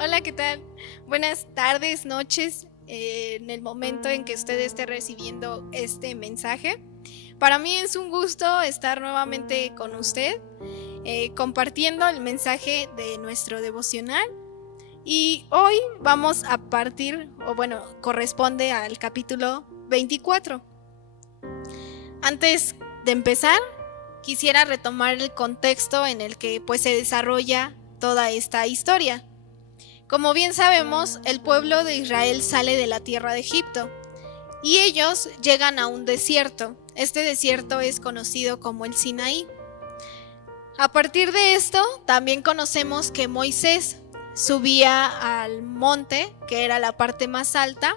Hola, ¿qué tal? Buenas tardes, noches, en el momento en que usted esté recibiendo este mensaje. Para mí es un gusto estar nuevamente con usted, compartiendo el mensaje de nuestro devocional. Y hoy vamos a partir, o bueno, corresponde al capítulo 24. Antes de empezar, quisiera retomar el contexto en el que pues se desarrolla toda esta historia. Como bien sabemos, el pueblo de Israel sale de la tierra de Egipto y ellos llegan a un desierto. Este desierto es conocido como el Sinaí. A partir de esto, también conocemos que Moisés subía al monte, que era la parte más alta,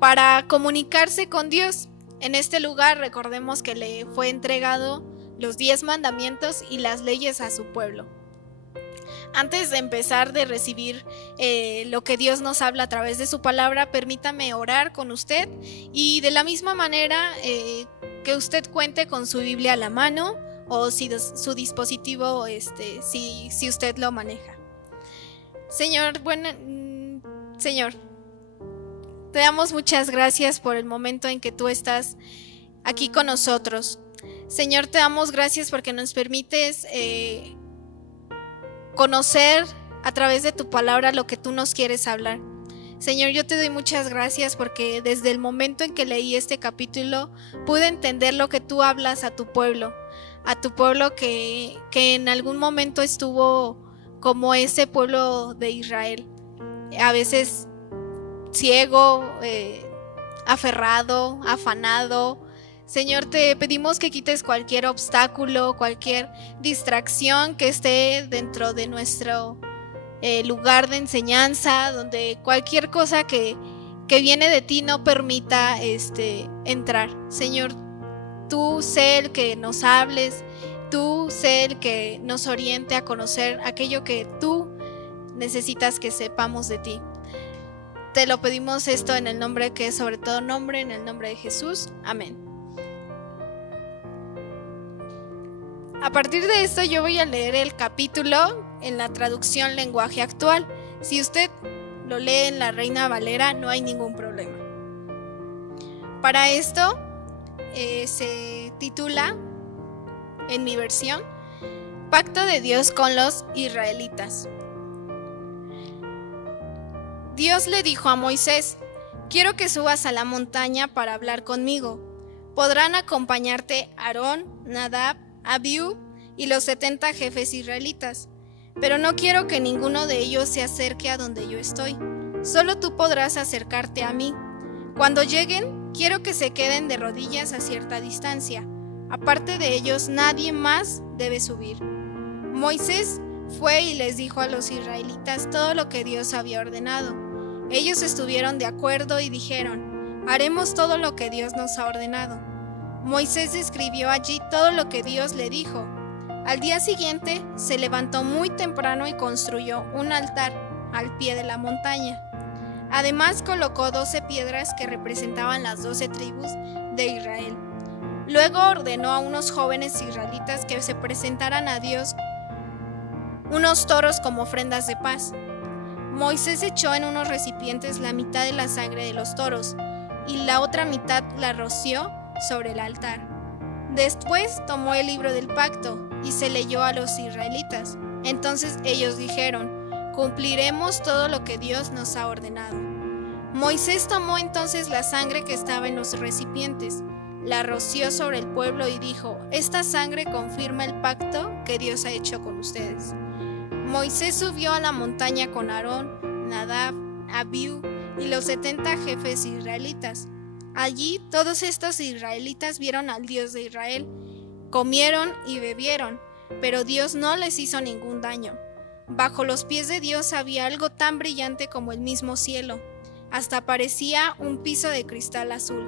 para comunicarse con Dios. En este lugar recordemos que le fue entregado los 10 mandamientos y las leyes a su pueblo. Antes de empezar de recibir lo que Dios nos habla a través de su palabra, permítame orar con usted y de la misma manera que usted cuente con su Biblia a la mano o si su dispositivo, si usted lo maneja. Señor, Señor, te damos muchas gracias por el momento en que tú estás aquí con nosotros. Señor, te damos gracias porque nos permites conocer a través de tu palabra lo que tú nos quieres hablar. Señor, yo te doy muchas gracias porque desde el momento en que leí este capítulo pude entender lo que tú hablas a tu pueblo que en algún momento estuvo como ese pueblo de Israel, a veces ciego, aferrado, afanado. Señor, te pedimos que quites cualquier obstáculo, cualquier distracción que esté dentro de nuestro lugar de enseñanza, donde cualquier cosa que viene de ti no permita entrar. Señor, tú sé el que nos hables, tú sé el que nos oriente a conocer aquello que tú necesitas que sepamos de ti. Te lo pedimos esto en el nombre que es sobre todo nombre, en el nombre de Jesús. Amén. A partir de esto yo voy a leer el capítulo en la traducción lenguaje actual. Si usted lo lee en la Reina Valera no hay ningún problema. Para esto se titula, en mi versión, Pacto de Dios con los israelitas. Dios le dijo a Moisés: quiero que subas a la montaña para hablar conmigo. Podrán acompañarte Aarón, Nadab, Abiú y los 70 jefes israelitas, pero no quiero que ninguno de ellos se acerque a donde yo estoy. Solo tú podrás acercarte a mí. Cuando lleguen, quiero que se queden de rodillas a cierta distancia. Aparte de ellos, nadie más debe subir. Moisés fue y les dijo a los israelitas todo lo que Dios había ordenado. Ellos estuvieron de acuerdo y dijeron: haremos todo lo que Dios nos ha ordenado. Moisés escribió allí todo lo que Dios le dijo. Al día siguiente se levantó muy temprano y construyó un altar al pie de la montaña. Además colocó 12 piedras que representaban las 12 tribus de Israel. Luego ordenó a unos jóvenes israelitas que se presentaran a Dios unos toros como ofrendas de paz. Moisés echó en unos recipientes la mitad de la sangre de los toros y la otra mitad la roció sobre el altar. Después tomó el libro del pacto y se leyó a los israelitas. Entonces ellos dijeron: cumpliremos todo lo que Dios nos ha ordenado. Moisés tomó entonces la sangre que estaba en los recipientes, la roció sobre el pueblo y dijo: esta sangre confirma el pacto que Dios ha hecho con ustedes. Moisés subió a la montaña con Aarón, Nadab, Abiú y los 70 jefes israelitas. Allí todos estos israelitas vieron al Dios de Israel, comieron y bebieron, pero Dios no les hizo ningún daño. Bajo los pies de Dios había algo tan brillante como el mismo cielo, hasta parecía un piso de cristal azul.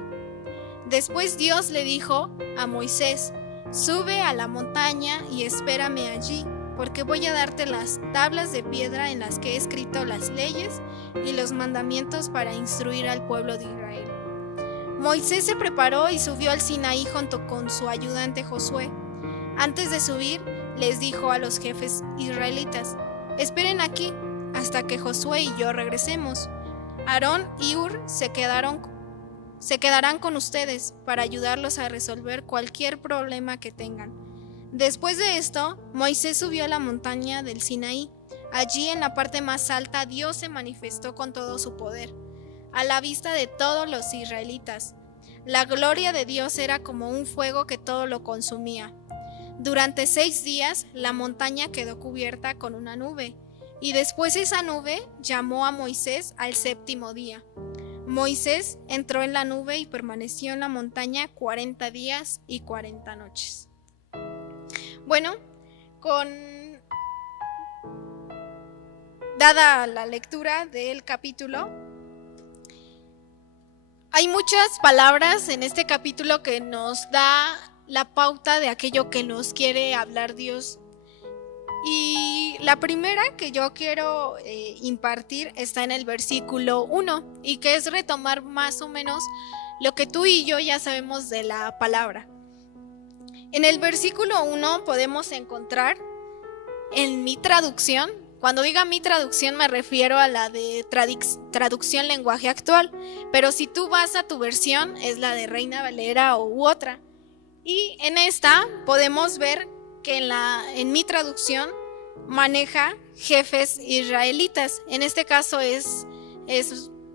Después Dios le dijo a Moisés: sube a la montaña y espérame allí, porque voy a darte las tablas de piedra en las que he escrito las leyes y los mandamientos para instruir al pueblo de Israel. Moisés se preparó y subió al Sinaí junto con su ayudante Josué. Antes de subir, les dijo a los jefes israelitas: esperen aquí, hasta que Josué y yo regresemos. Aarón y Hur se quedarán con ustedes para ayudarlos a resolver cualquier problema que tengan. Después de esto, Moisés subió a la montaña del Sinaí. Allí, en la parte más alta, Dios se manifestó con todo su poder, a la vista de todos los israelitas. La gloria de Dios era como un fuego que todo lo consumía. Durante 6 días, la montaña quedó cubierta con una nube, y después esa nube llamó a Moisés al 7º día. Moisés entró en la nube y permaneció en la montaña 40 días y 40 noches. Bueno, dada la lectura del capítulo, hay muchas palabras en este capítulo que nos da la pauta de aquello que nos quiere hablar Dios. Y la primera que yo quiero impartir está en el versículo 1, y que es retomar más o menos lo que tú y yo ya sabemos de la palabra. En el versículo 1 podemos encontrar en mi traducción. Cuando diga mi traducción me refiero a la de traducción lenguaje actual, pero si tú vas a tu versión es la de Reina Valera u otra. Y en esta podemos ver que en mi traducción maneja jefes israelitas. En este caso es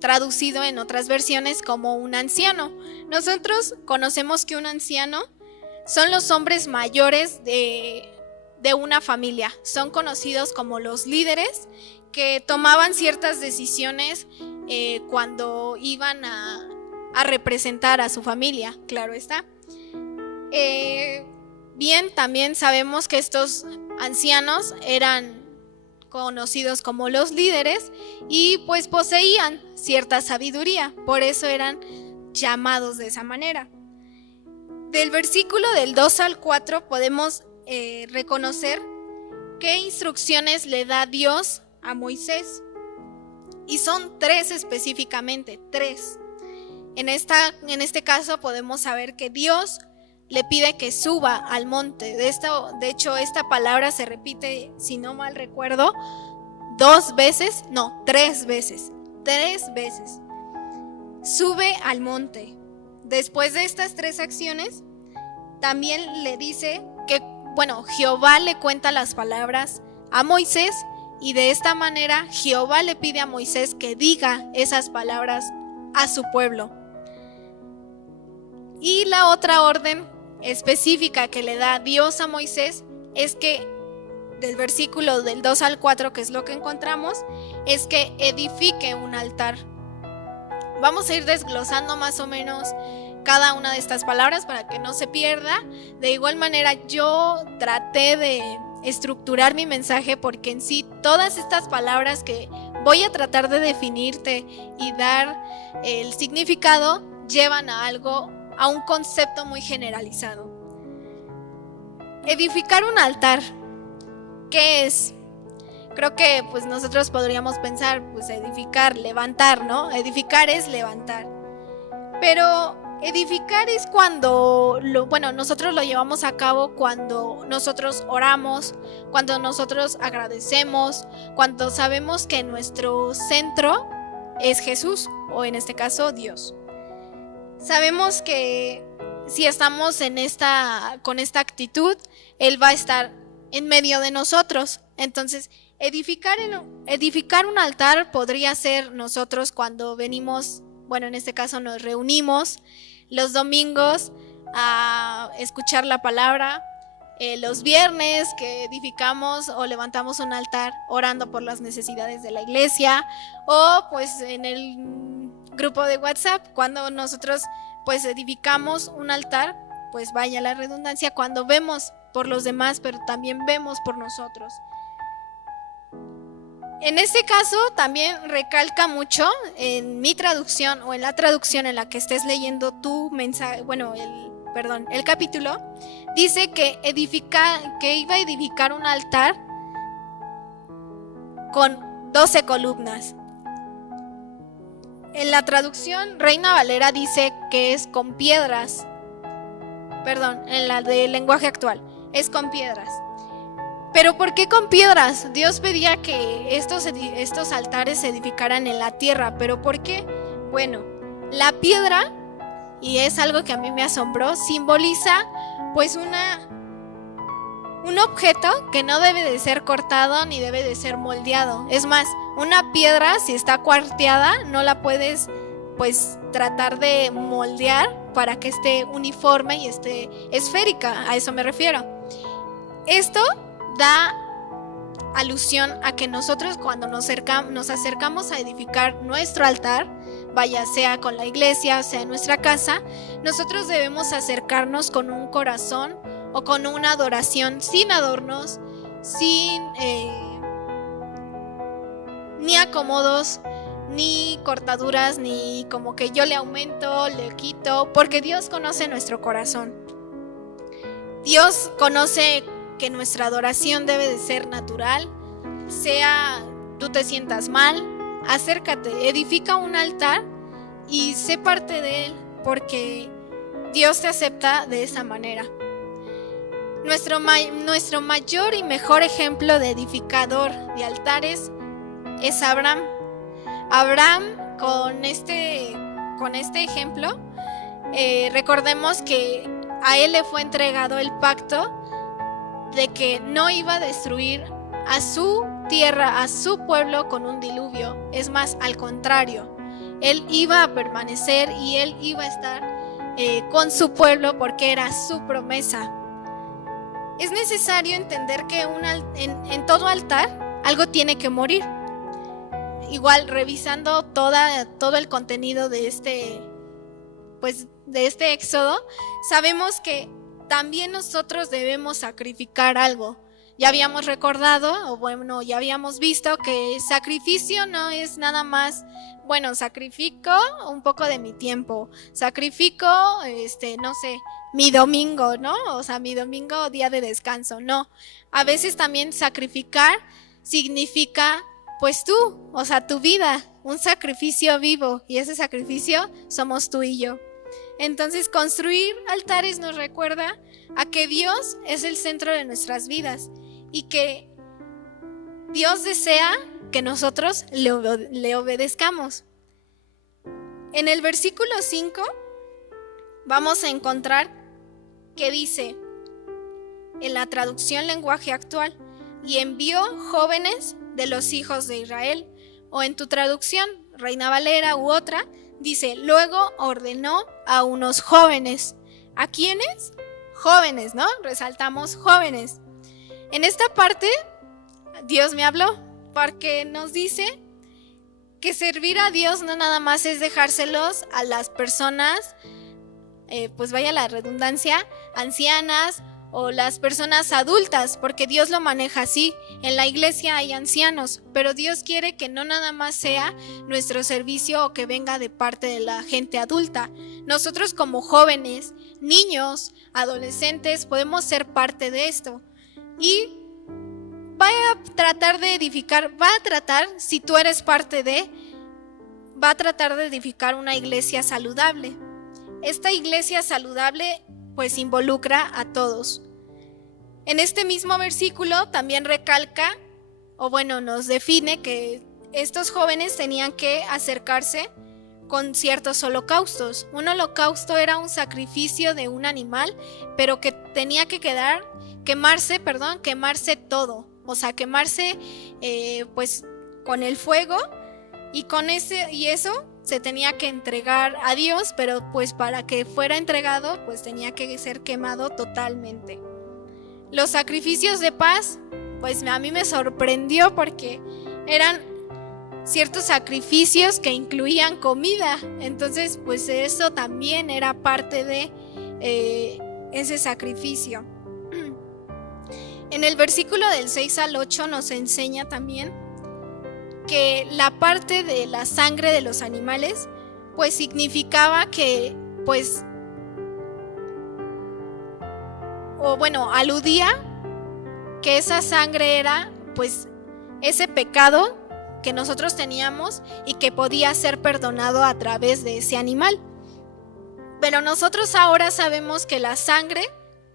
traducido en otras versiones como un anciano. Nosotros conocemos que un anciano son los hombres mayores de una familia. Son conocidos como los líderes que tomaban ciertas decisiones cuando iban a representar a su familia, claro está. Bien, también sabemos que estos ancianos eran conocidos como los líderes y pues poseían cierta sabiduría, por eso eran llamados de esa manera. Del versículo del 2 al 4 podemos reconocer qué instrucciones le da Dios a Moisés, y son 3 específicamente, 3. En este caso podemos saber que Dios le pide que suba al monte. De hecho, esta palabra se repite, si no mal recuerdo, 3 veces. 3 veces. Sube al monte. Después de estas 3 acciones, también le dice que, Jehová le cuenta las palabras a Moisés, y de esta manera Jehová le pide a Moisés que diga esas palabras a su pueblo. Y la otra orden específica que le da Dios a Moisés es que, del versículo del 2 al 4, que es lo que encontramos, es que edifique un altar. Vamos a ir desglosando más o menos cada una de estas palabras para que no se pierda. De igual manera, yo traté de estructurar mi mensaje porque en sí todas estas palabras que voy a tratar de definirte y dar el significado llevan a algo, a un concepto muy generalizado. Edificar un altar, ¿qué es? Creo que pues nosotros podríamos pensar, pues edificar, levantar, ¿no? Edificar es levantar. Pero edificar es cuando nosotros lo llevamos a cabo cuando nosotros oramos, cuando nosotros agradecemos, cuando sabemos que nuestro centro es Jesús, o en este caso Dios. Sabemos que si estamos con esta actitud, Él va a estar en medio de nosotros. Entonces, edificar un altar podría ser nosotros cuando venimos, en este caso nos reunimos los domingos a escuchar la palabra, los viernes que edificamos o levantamos un altar orando por las necesidades de la iglesia, o pues en el grupo de WhatsApp cuando nosotros pues edificamos un altar, pues vaya la redundancia, cuando vemos por los demás pero también vemos por nosotros. En este caso también recalca mucho en mi traducción o en la traducción en la que estés leyendo tu mensaje, el capítulo, dice que iba a edificar un altar con 12 columnas. En la traducción Reina Valera dice que es con piedras. En la de lenguaje actual, es con piedras. Pero ¿por qué con piedras? Dios pedía que estos altares se edificaran en la tierra, pero ¿por qué? Bueno, la piedra, y es algo que a mí me asombró, simboliza pues un objeto que no debe de ser cortado ni debe de ser moldeado. Es más, una piedra, si está cuarteada, no la puedes pues tratar de moldear para que esté uniforme y esté esférica, a eso me refiero. Esto da alusión a que nosotros cuando nos acercamos a edificar nuestro altar, vaya sea con la iglesia, sea en nuestra casa, nosotros debemos acercarnos con un corazón o con una adoración sin adornos, sin ni acomodos, ni cortaduras, ni como que yo le aumento, le quito, porque Dios conoce nuestro corazón. Dios conoce que nuestra adoración debe de ser natural, sea tú te sientas mal, acércate, edifica un altar y sé parte de él, porque Dios te acepta de esa manera. Nuestro mayor y mejor ejemplo de edificador de altares es Abraham. Abraham, con este ejemplo, recordemos que a él le fue entregado el pacto de que no iba a destruir a su tierra, a su pueblo con un diluvio. Es más, al contrario, él iba a permanecer y él iba a estar con su pueblo porque era su promesa. Es necesario entender que en todo altar algo tiene que morir. Igual, revisando todo el contenido de este éxodo, sabemos que también nosotros debemos sacrificar algo. Ya habíamos recordado, ya habíamos visto que sacrificio no es nada más, sacrifico un poco de mi tiempo, sacrifico, no sé, mi domingo, ¿no? O sea, mi domingo, día de descanso, no. A veces también sacrificar significa, pues tú, o sea, tu vida, un sacrificio vivo, y ese sacrificio somos tú y yo. Entonces, construir altares nos recuerda a que Dios es el centro de nuestras vidas y que Dios desea que nosotros le obedezcamos. En el versículo 5 vamos a encontrar que dice, en la traducción lenguaje actual, y envió jóvenes de los hijos de Israel, o en tu traducción, Reina Valera u otra, dice, luego ordenó a unos jóvenes. ¿A quiénes? Jóvenes, ¿no? Resaltamos jóvenes. En esta parte, Dios me habló, porque nos dice que servir a Dios no nada más es dejárselos a las personas, pues vaya la redundancia, ancianas o las personas adultas, porque Dios lo maneja así. En la iglesia hay ancianos, pero Dios quiere que no nada más sea nuestro servicio o que venga de parte de la gente adulta. Nosotros como jóvenes, niños, adolescentes, podemos ser parte de esto. Y si tú eres parte va a tratar de edificar una iglesia saludable. Esta iglesia saludable pues involucra a todos. En este mismo versículo también recalca, nos define que estos jóvenes tenían que acercarse con ciertos holocaustos. Un holocausto era un sacrificio de un animal, pero que tenía que quemarse todo, o sea, quemarse pues con el fuego, y eso se tenía que entregar a Dios, pero pues para que fuera entregado pues tenía que ser quemado totalmente. Los sacrificios de paz, pues a mí me sorprendió porque eran ciertos sacrificios que incluían comida, entonces pues eso también era parte de ese sacrificio. En el versículo del 6 al 8 nos enseña también que la parte de la sangre de los animales pues significaba que aludía que esa sangre era pues ese pecado que nosotros teníamos y que podía ser perdonado a través de ese animal. Pero nosotros ahora sabemos que la sangre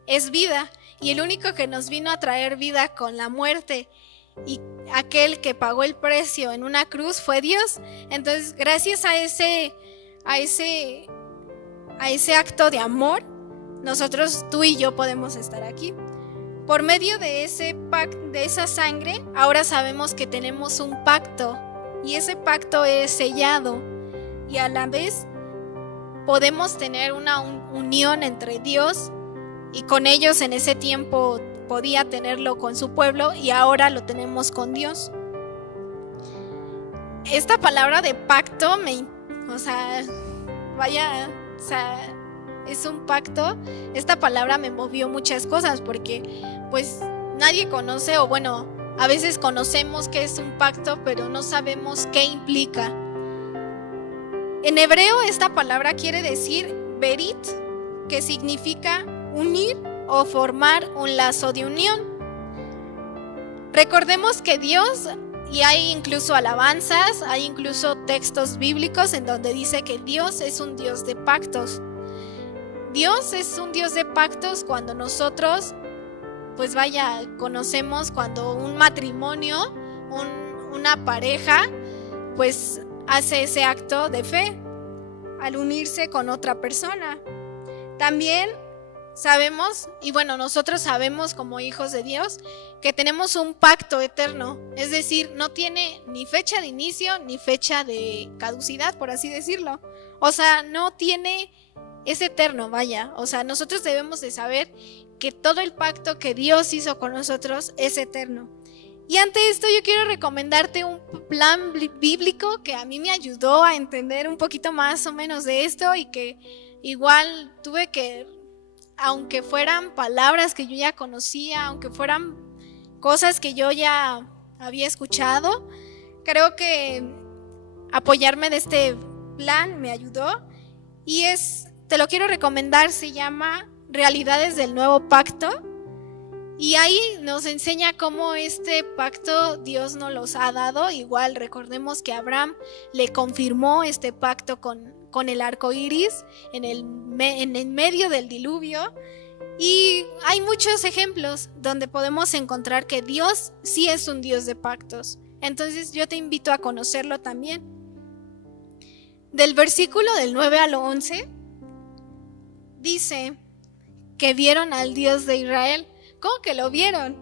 es vida y el único que nos vino a traer vida con la muerte y aquel que pagó el precio en una cruz fue Dios. Entonces, gracias a ese acto de amor, nosotros, tú y yo, podemos estar aquí. Por medio de esa sangre, ahora sabemos que tenemos un pacto, y ese pacto es sellado, y a la vez podemos tener una unión entre Dios, y con ellos en ese tiempo podía tenerlo con su pueblo, y ahora lo tenemos con Dios. Esta palabra de pacto es un pacto. Esta palabra me movió muchas cosas, porque pues nadie conoce, o bueno, a veces conocemos que es un pacto, pero no sabemos qué implica. En hebreo esta palabra quiere decir berit, que significa unir o formar un lazo de unión. Recordemos que Dios, y hay incluso alabanzas, hay incluso textos bíblicos en donde dice que Dios es un Dios de pactos. Dios es un Dios de pactos cuando nosotros, conocemos cuando un matrimonio, una pareja, pues hace ese acto de fe al unirse con otra persona. También sabemos, nosotros sabemos como hijos de Dios, que tenemos un pacto eterno, es decir, no tiene ni fecha de inicio ni fecha de caducidad, por así decirlo. O sea, no tiene, es eterno, nosotros debemos de saber que todo el pacto que Dios hizo con nosotros es eterno. Y ante esto yo quiero recomendarte un plan bíblico que a mí me ayudó a entender un poquito más o menos de esto, y que igual tuve que, aunque fueran palabras que yo ya conocía, aunque fueran cosas que yo ya había escuchado, creo que apoyarme de este plan me ayudó, y te lo quiero recomendar, se llama Realidades del Nuevo Pacto, y ahí nos enseña cómo este pacto Dios nos los ha dado. Igual recordemos que Abraham le confirmó este pacto con el arco iris en el medio del diluvio, y hay muchos ejemplos donde podemos encontrar que Dios sí es un Dios de pactos. Entonces yo te invito a conocerlo también. Del versículo del 9 al 11 dice que vieron al Dios de Israel. ¿Cómo que lo vieron?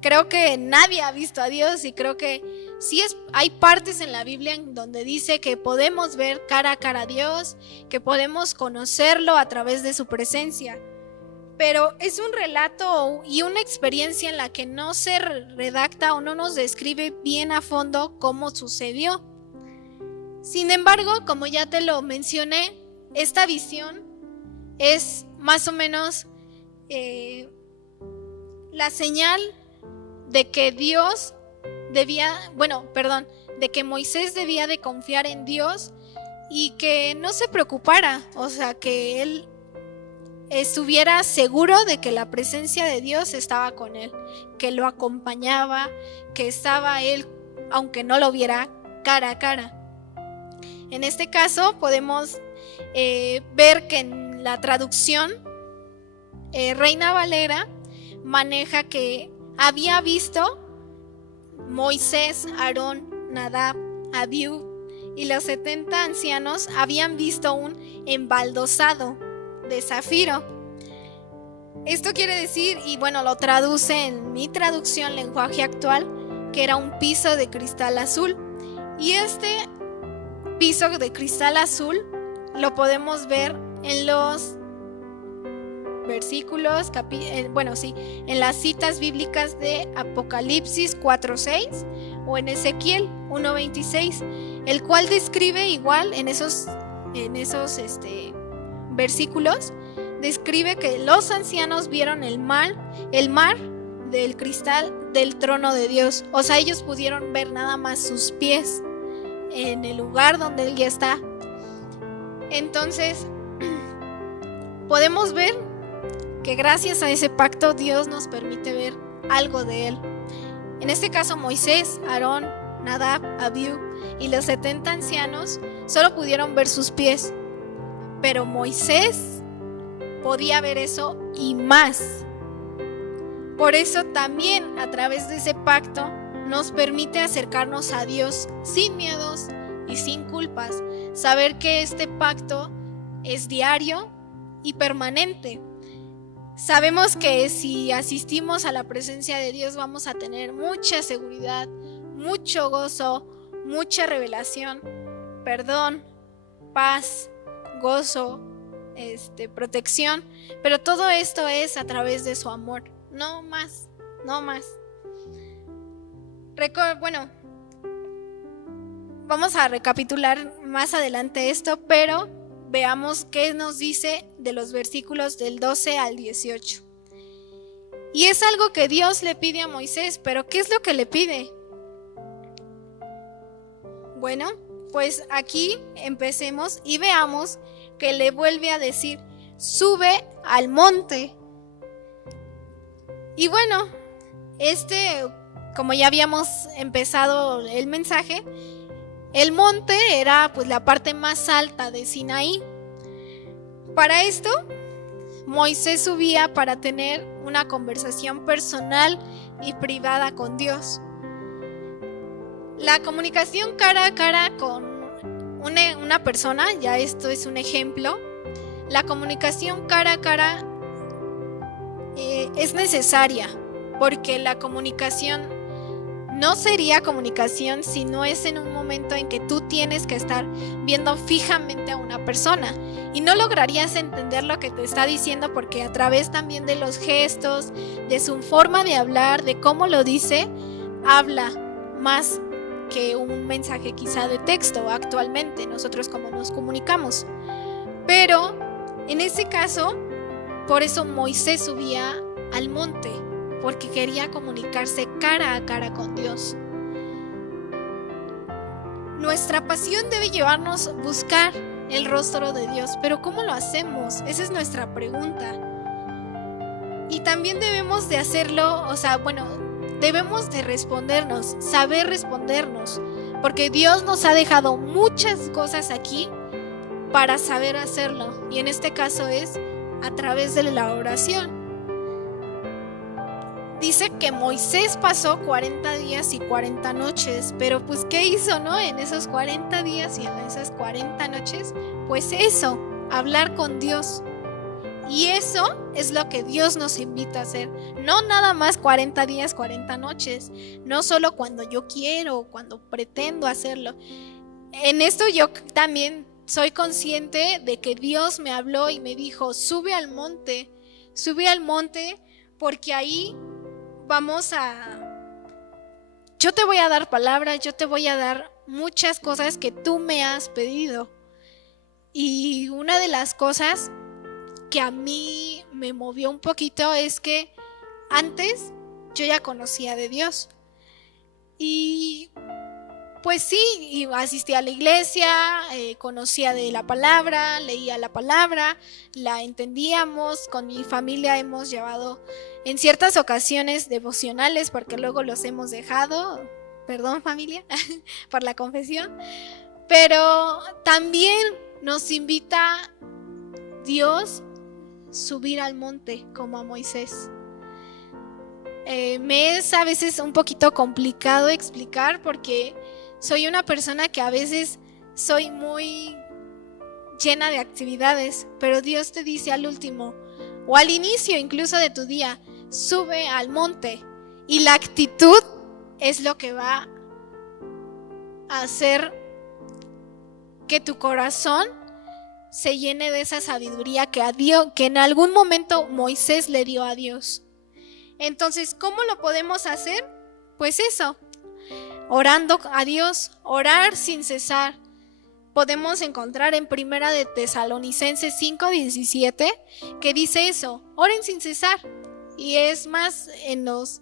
Creo que nadie ha visto a Dios, y creo que sí hay partes en la Biblia en donde dice que podemos ver cara a cara a Dios, que podemos conocerlo a través de su presencia, pero es un relato y una experiencia en la que no se redacta o no nos describe bien a fondo cómo sucedió. Sin embargo, como ya te lo mencioné, esta visión es más o menos la señal de que de que Moisés debía de confiar en Dios y que no se preocupara, que él estuviera seguro de que la presencia de Dios estaba con él, que lo acompañaba, que estaba él, aunque no lo viera cara a cara. En este caso podemos ver que en la traducción Reina Valera maneja que había visto Moisés, Aarón, Nadab, Abiú y los 70 ancianos habían visto un embaldosado de zafiro. Esto quiere decir, y lo traduce en mi traducción lenguaje actual, que era un piso de cristal azul. Y este piso de cristal azul lo podemos ver en los versículos, en las citas bíblicas de Apocalipsis 4:6 o en Ezequiel 1:26, el cual describe igual en esos versículos, describe que los ancianos vieron el mar del cristal del trono de Dios. Ellos pudieron ver nada más sus pies en el lugar donde Él ya está. Entonces podemos ver que gracias a ese pacto Dios nos permite ver algo de Él. En este caso Moisés, Aarón, Nadab, Abiú y los 70 ancianos solo pudieron ver sus pies, pero Moisés podía ver eso y más. Por eso también a través de ese pacto nos permite acercarnos a Dios sin miedos y sin culpas. Saber que este pacto es diario y permanente. Sabemos que si asistimos a la presencia de Dios vamos a tener mucha seguridad, mucho gozo, mucha revelación, perdón, paz, gozo, protección, pero todo esto es a través de su amor, no más. Bueno, vamos a recapitular más adelante esto, pero veamos qué nos dice de los versículos del 12 al 18. Y es algo que Dios le pide a Moisés, pero ¿qué es lo que le pide? Bueno, pues aquí empecemos y veamos que le vuelve a decir, sube al monte. Y bueno, como ya habíamos empezado el mensaje, el monte era pues la parte más alta de Sinaí. Para esto, Moisés subía para tener una conversación personal y privada con Dios. La comunicación cara a cara con una persona, ya esto es un ejemplo, la comunicación cara a cara es necesaria, porque la comunicación no sería comunicación si no es en un momento en que tú tienes que estar viendo fijamente a una persona y no lograrías entender lo que te está diciendo, porque a través también de los gestos, de su forma de hablar, de cómo lo dice, habla más que un mensaje quizá de texto actualmente, nosotros como nos comunicamos. Pero en ese caso, por eso Moisés subía al monte, porque quería comunicarse cara a cara con Dios. Nuestra pasión debe llevarnos a buscar el rostro de Dios, pero ¿cómo lo hacemos? Esa es nuestra pregunta. Y también debemos de hacerlo, debemos de respondernos, saber respondernos, porque Dios nos ha dejado muchas cosas aquí para saber hacerlo, y en este caso es a través de la oración. Dice que Moisés pasó 40 días y 40 noches, pero pues ¿qué hizo, no? En esos 40 días y en esas 40 noches, pues eso, hablar con Dios. Y eso es lo que Dios nos invita a hacer. No nada más 40 días, 40 noches, no solo cuando yo quiero, cuando pretendo hacerlo. En esto yo también soy consciente de que Dios me habló y me dijo, sube al monte porque ahí yo te voy a dar palabras, yo te voy a dar muchas cosas que tú me has pedido. Y una de las cosas que a mí me movió un poquito es que antes yo ya conocía de Dios. Y pues sí, asistía a la iglesia, conocía de la palabra, leía la palabra, la entendíamos, con mi familia hemos llevado en ciertas ocasiones devocionales porque luego los hemos dejado, perdón familia, por la confesión, pero también nos invita Dios subir al monte como a Moisés. Me es a veces un poquito complicado explicar porque soy una persona que a veces soy muy llena de actividades, pero Dios te dice al último o al inicio incluso de tu día, sube al monte, y la actitud es lo que va a hacer que tu corazón se llene de esa sabiduría que en algún momento Moisés le dio a Dios. Entonces, ¿cómo lo podemos hacer? Pues eso, orando a Dios, orar sin cesar. Podemos encontrar en Primera de Tesalonicenses 5:17 que dice eso, oren sin cesar. Y es más en los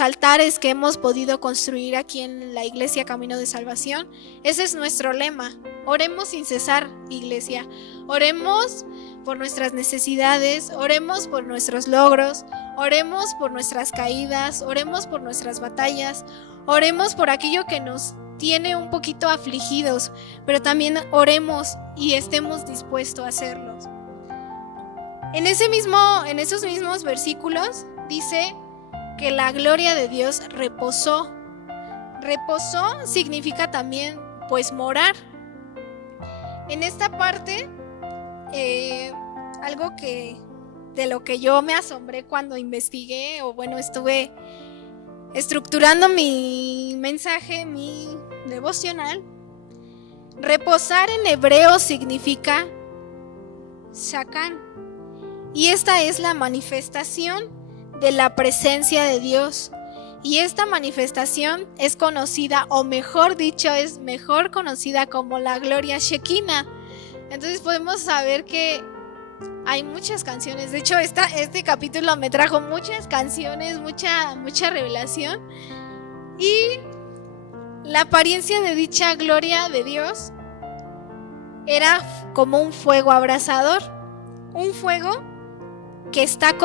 altares que hemos podido construir aquí en la iglesia Camino de Salvación. Ese es nuestro lema, oremos sin cesar, iglesia. Oremos por nuestras necesidades, oremos por nuestros logros, oremos por nuestras caídas, oremos por nuestras batallas, oremos por aquello que nos tiene un poquito afligidos, pero también oremos y estemos dispuestos a hacerlo. En esos mismos versículos dice que la gloria de Dios reposó. Reposó significa también pues morar. En esta parte, algo que de lo que yo me asombré cuando investigué, o bueno, estuve estructurando mi mensaje, mi devocional. Reposar en hebreo significa shakan, y esta es la manifestación de la presencia de Dios. Y esta manifestación es conocida, o mejor dicho, es mejor conocida como la gloria Shekinah. Entonces podemos saber que hay muchas canciones. De hecho, este capítulo me trajo muchas canciones, mucha revelación. Y la apariencia de dicha gloria de Dios era como un fuego abrasador. Un fuego que está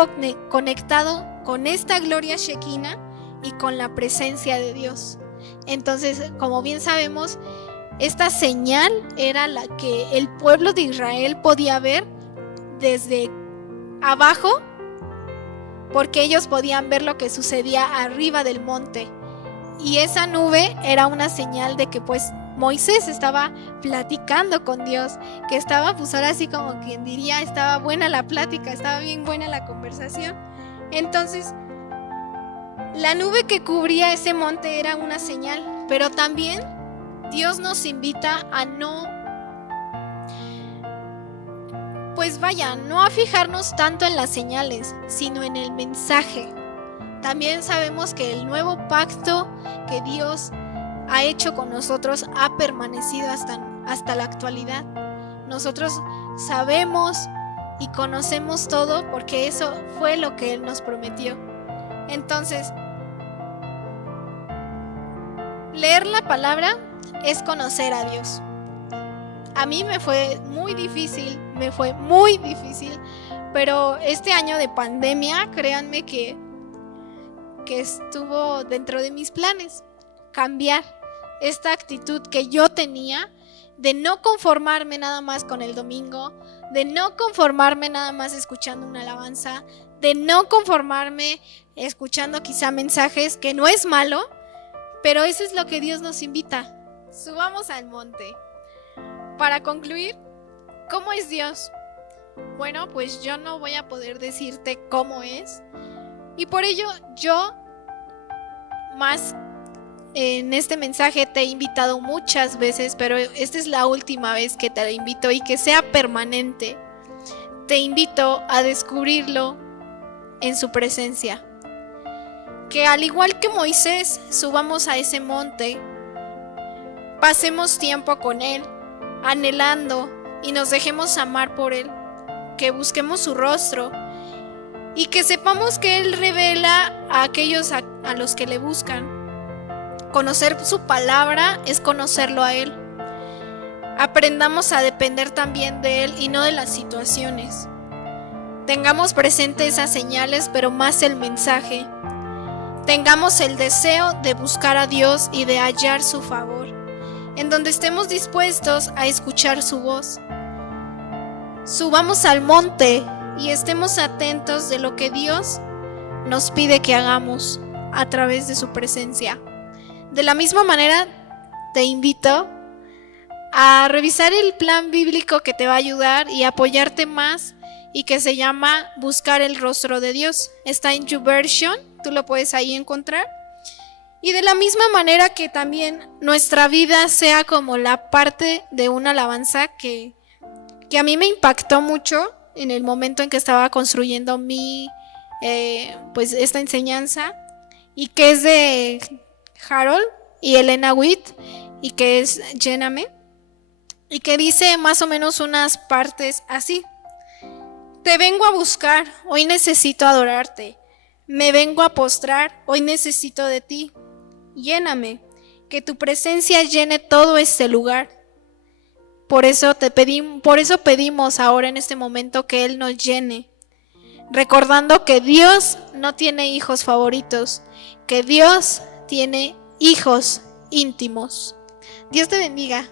conectado con esta gloria Shekinah y con la presencia de Dios. Entonces, como bien sabemos, esta señal era la que el pueblo de Israel podía ver desde abajo, porque ellos podían ver lo que sucedía arriba del monte. Y esa nube era una señal de que pues Moisés estaba platicando con Dios, que estaba pues ahora sí como quien diría, estaba buena la plática, estaba bien buena la conversación. Entonces, la nube que cubría ese monte era una señal, pero también Dios nos invita a no a fijarnos tanto en las señales, sino en el mensaje. También sabemos que el nuevo pacto que Dios ha hecho con nosotros ha permanecido hasta la actualidad. Nosotros sabemos y conocemos todo porque eso fue lo que Él nos prometió. Entonces, leer la palabra es conocer a Dios. A mí me fue muy difícil, pero este año de pandemia, créanme que estuvo dentro de mis planes, cambiar esta actitud que yo tenía de no conformarme nada más con el domingo, de no conformarme nada más escuchando una alabanza, de no conformarme escuchando quizá mensajes, que no es malo, pero eso es lo que Dios nos invita. Subamos al monte. Para concluir, ¿cómo es Dios? Bueno, pues yo no voy a poder decirte cómo es, y por ello yo más en este mensaje te he invitado muchas veces, pero esta es la última vez que te invito y que sea permanente. Te invito a descubrirlo en su presencia. Que al igual que Moisés, subamos a ese monte, pasemos tiempo con Él, anhelando, y nos dejemos amar por Él, que busquemos su rostro y que sepamos que Él revela a aquellos a los que le buscan. Conocer su palabra es conocerlo a Él. Aprendamos a depender también de Él y no de las situaciones. Tengamos presente esas señales, pero más el mensaje. Tengamos el deseo de buscar a Dios y de hallar su favor, en donde estemos dispuestos a escuchar su voz. Subamos al monte y estemos atentos de lo que Dios nos pide que hagamos a través de su presencia. De la misma manera, te invito a revisar el plan bíblico que te va a ayudar y apoyarte más, y que se llama Buscar el Rostro de Dios. Está en YouVersion, tú lo puedes ahí encontrar. Y de la misma manera que también nuestra vida sea como la parte de una alabanza que a mí me impactó mucho en el momento en que estaba construyendo esta enseñanza, y que es de Harold y Elena Witt, y que es Lléname, y que dice más o menos unas partes así: te vengo a buscar, hoy necesito adorarte. Me vengo a postrar, hoy necesito de ti. Lléname, que tu presencia llene todo este lugar. Por eso pedimos ahora en este momento que Él nos llene, recordando que Dios no tiene hijos favoritos, que Dios tiene hijos íntimos. Dios te bendiga.